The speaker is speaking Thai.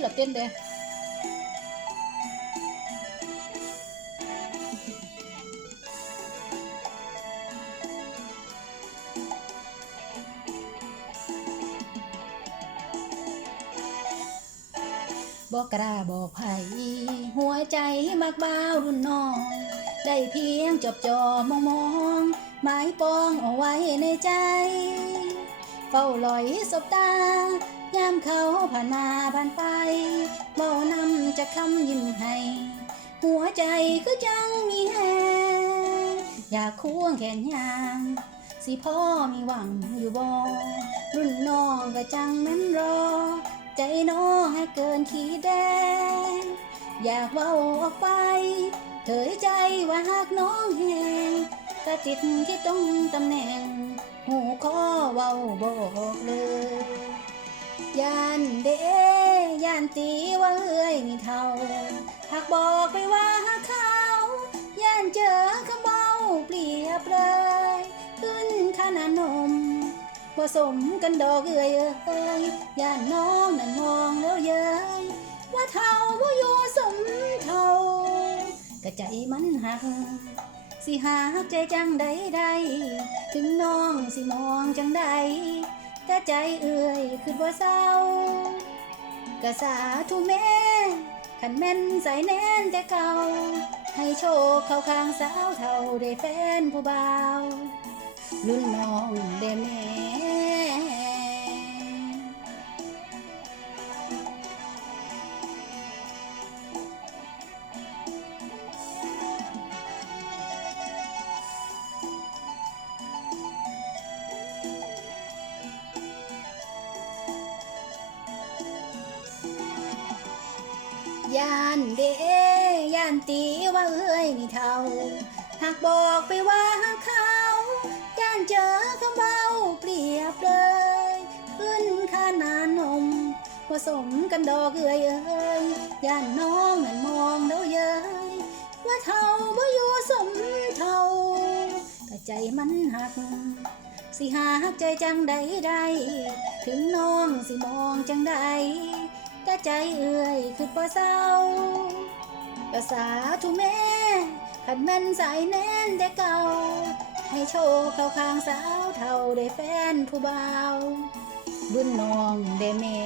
เหรอเต้นเด้บอกกระบอกไผหัวใจมักบ้าวรุ่นน้อง ได้เพียงจบจอมองมองหมายปองเอาไว้ในใจ เฝ้าลอยสบตา ยามเขาผ่านมาผ่านไปเบานำจะคำยิ้มให้ หัวใจก็จังมีแหงอยากควงแขนยางสิพ่อมีหวังอยู่บ่รุ่นน้องก็จังแม่นรอ ใจน้องให้เกินขีดแดง อยากเว้าออกไปเผยใจว่าหากน้องแหงกะจิตที่ตรงตำแหน่ง หูขอเว้าบอกเลย ย่านเดย่านตีว่าเอ้ยนี่เท่าหากบอกไปว่าเขาย่านเจอคำเบาเปรียบเลยขึ้นขนานมผสมกันดอกเอ้ยเอ้ยย่านน้องนั่นมองแล้วเย้ยว่าเท่าว่าอยู่สมเท่ากะใจมันหักสิหากใจจังใดใดถึงน้องสิมองจังใด ถ้าใจเอื่อยคือบ่เศร้ากะสาทุแม่ขันแม่นใส่แน่นแต่เก่า ให้โชคเข้าข้างสาวเท่าได้แฟนผู้บ่าว นุ่นน้องได้แม่ ย่านเดย่านตีว่าเอ้ยนี่เท่า หากบอกไปว่าเขาย่านเจอคำเบาเปรียบเลย ขึ้นขานานมผสมกันดอกเอ้ยเอ้ยย่านน้องนั่นมองแล้วเย้ยว่าเท่าบ่อยู่สมเท่าแต่ใจมันหัก สิหากใจจังใดใดถึงน้องสิมองจังใด แต่ใจเอื่อยคือบ่เศร้ากะสาทุแม่ขันแม่นสายแน่นแต่เก่า ให้โชคเข้าข้างสาวเท่าได้แฟนผู้บ่าบุญนน้องได้แม่